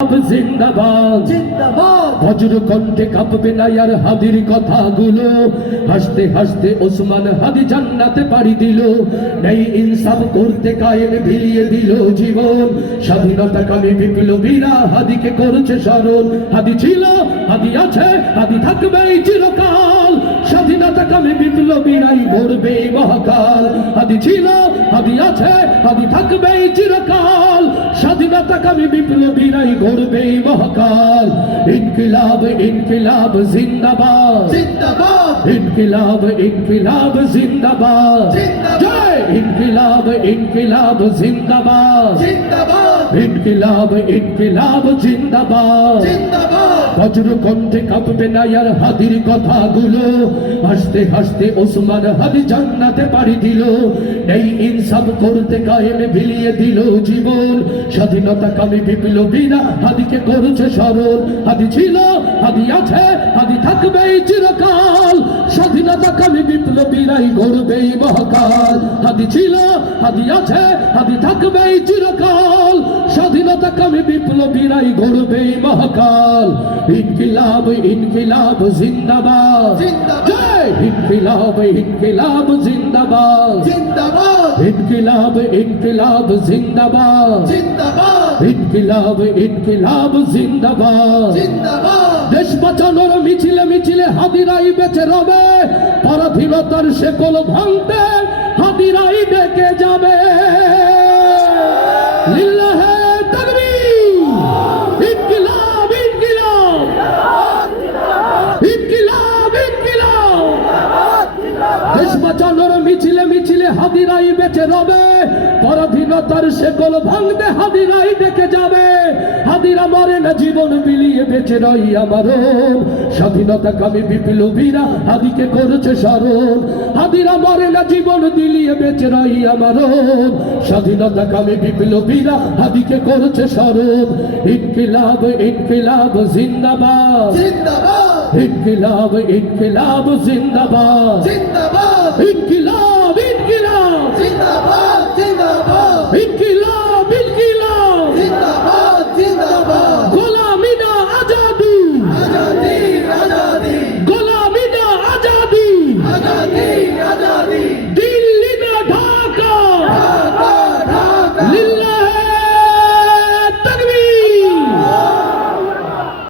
জিন্দাবাদ জিন্দাবাদ বজ্র কণ্ঠে কাঁপবে না আর হাদির কথাগুলো হাসতে হাসতে ওসমান হাদি জান্নাতে পাড়ি দিল নেই ইনসাফ করতে কায়েম ভিলিয়ে দিল জীবন স্বাধীনতা কামী বিপ্লবীরা হাদিকে করছে স্মরণ হাদি ছিল হাদি আছে হাদি থাকবে চিরকাল স্বাধীনতা কামী বিপ্লবীরাই গড়বে মহাকাল হাদি ছিল হাদি আছে হাদি থাকবে চিরকাল স্বাধীনতা কামী বিপ্লবীরাই গড়বে মহাকাল ইনকিলাব ইনকিলাব জিন্দাবাদ জিন্দাবাদ ইনকিলাব ইনকিলাব জিন্দাবাদ জয় ইনকিলাব ইনকিলাব জিন্দাবাদ জিন্দাবাদ ইনকিলাব ইনকিলাব জিন্দাবাদ জিন্দাবাদ বজ্র কণ্ঠে কাঁপবে না আর হাদির কথাগুলো হাসতে হাসতে ওসমান হাদি জান্নাতে পাড়ি দিল এই ইনসাফ করতে কায়েমে ভিলিয়ে দিল জীবন স্বাধীনতা কামী বিপ্লবীরা হাদিকে করছে স্মরণ হাদি ছিল হাদি আছে হাদি থাকবে চিরকাল স্বাধীনতা কামী বিপ্লবীরাই গড়বে মহাকাল হাদি ছিল হাদি আছে হাদি থাকবে চিরকাল স্বাধীনতা কামী বিপ্লবীরাই গড়বে মহাকাল ইনকিলাব ইনকিলাব জিন্দাবাদ জয় ইনকিলাব ইনকিলাব জিন্দাবাদ জিন্দাবাদ ইনকিলাব ইনকিলাব জিন্দাবাদ জিন্দাবাদ ইনকিলাব ইনকিলাব জিন্দাবাদ জিন্দাবাদ দেশ বাঁচানোর মিছিলে মিছিলে হাদিরাই বেঁচে রবে পরাধীনতার শেকল ভাঙতে হাদিরাই ডেকে যাবে লিল্লাহে তাকবীর ইনকিলাব ইনকিলাব ইনকিলাব ইনকিলাব দেশ বাঁচানোর মিছিলে মিছিলে হাদিরাই বেঁচে রবে পরাধীনতার শেকল ভাঙতে হাদিরাই ডেকে যাবে হাদিরা মরে না জীবন বিলিয়ে বেঁচে রই আমারও স্বাধীনতা কামী বিপ্লবীরা হাদিকে করছে স্মরণ হাদিরা মরে না জীবন বিলিয়ে বেঁচে রই আমারও স্বাধীনতা কামী বিপ্লবীরা হাদিকে করছে স্মরণ ইনকিলাব ইনকিলাব জিন্দাবাদ জিন্দাবাদ ইনকিলাব ইনকিলাব জিন্দাবাদ জিন্দাবাদ ইনকিলাব